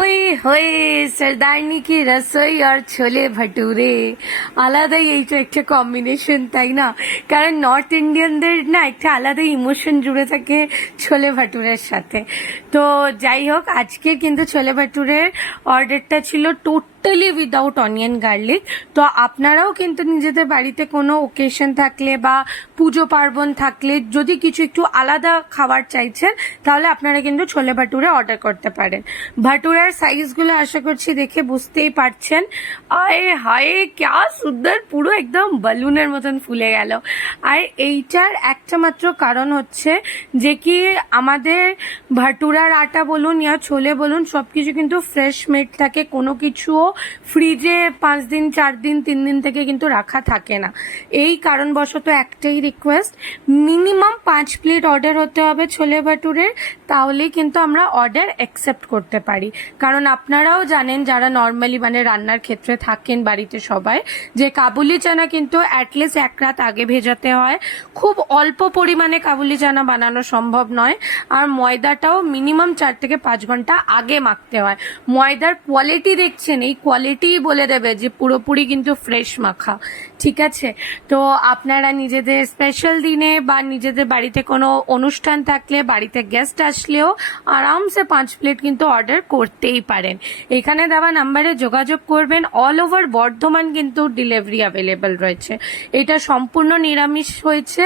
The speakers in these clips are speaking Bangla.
ওই হয়ে সর্দারনি কি রসোই আর ছোলে ভটুরে আলাদাই এইটা একটা কম্বিনেশন, তাই না? কারণ নর্থ ইন্ডিয়ানদের না একটা আলাদা ইমোশন জুড়ে থাকে ছোলে ভটুরের সাথে। তো যাই হোক, আজকের কিন্তু ছোলে ভটুরের অর্ডারটা ছিল টোটালি উইদাউট অনিয়ন গার্লিক। তো আপনারাও কিন্তু নিজেদের বাড়িতে কোনো ওকেশন থাকলে বা পুজো পার্বণ থাকলে যদি কিছু একটু আলাদা খাবার চাইছেন, তাহলে আপনারা কিন্তু ছোলে ভাটুরে অর্ডার করতে পারেন। ভাটুরার সাইজগুলো আশা করছি দেখে বুঝতেই পারছেন। আয় হায় ক্যা সুন্দর, পুরো একদম বালুনের মতন ফুলে গেল। আর এইটার একটা মাত্র কারণ হচ্ছে যে কি আমাদের ভাটুরার আটা বলুন ইয়া ছোলে বলুন সবকিছু কিন্তু ফ্রেশ মেড থাকে, কোনো কিছুও ফ্রিজে 5 দিন 4 দিন 3 দিন থেকে কিন্তু রাখা থাকে না। এই কারণবশত একটাই রিকোয়েস্ট, মিনিমাম 5 প্লেট অর্ডার হতে হবে ছোলে ভাটুরের, তাহলেই কিন্তু আমরা অর্ডার অ্যাকসেপ্ট করতে পারি। কারণ আপনারাও জানেন যারা নর্মালি মানে রান্নার ক্ষেত্রে থাকেন বাড়িতে সবাই, যে কাবুলি চানা কিন্তু অ্যাটলিস্ট 1 রাত আগে ভেজাতে হয়। খুব অল্প পরিমাণে কাবুলি চানা বানানো সম্ভব নয়। আর ময়দাটাও মিনিমাম 4 থেকে 5 ঘন্টা আগে মাখতে হয়। ময়দার কোয়ালিটি দেখছেন, এই কোয়ালিটি বলে দেবে যে পুরোপুরি কিন্তু ফ্রেশ মাখা। ঠিক আছে? তো আপনারা নিজেদের স্পেশাল দিনে বা নিজেদের বাড়িতে কোনো অনুষ্ঠান থাকলে, বাড়িতে গেস্ট আসলেও আরামসে 5 প্লেট কিন্তু অর্ডার করতেই পারেন। এখানে দেওয়া নাম্বারে যোগাযোগ করবেন। অল ওভার বর্ধমান কিন্তু ডেলিভারি অ্যাভেলেবেল রয়েছে। এটা সম্পূর্ণ নিরামিষ হয়েছে।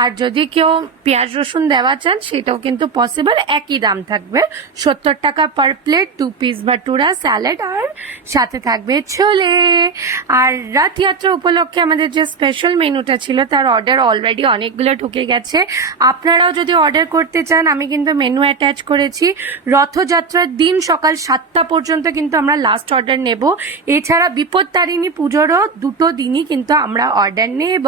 আর যদি কেউ পেঁয়াজ রসুন দেওয়া চান সেটাও কিন্তু পসিবল, একই দাম থাকবে 70 টাকা পার প্লেট। 2 পিস ভাটুরা, স্যালাড আর সাথে থাকবে ছোলে। আর রথযাত্রা উপলক্ষে আমাদের যে স্পেশাল মেনুটা ছিল তার অর্ডার অলরেডি অনেকগুলো ঢুকে গেছে। আপনারাও যদি অর্ডার করতে চান, আমি কিন্তু মেনু অ্যাটাচ করেছি। রথযাত্রার দিন সকাল 7টা পর্যন্ত কিন্তু আমরা লাস্ট অর্ডার নেব। এছাড়া বিপত্তারিণী পুজোরও 2টো দিনই কিন্তু আমরা অর্ডার নেব।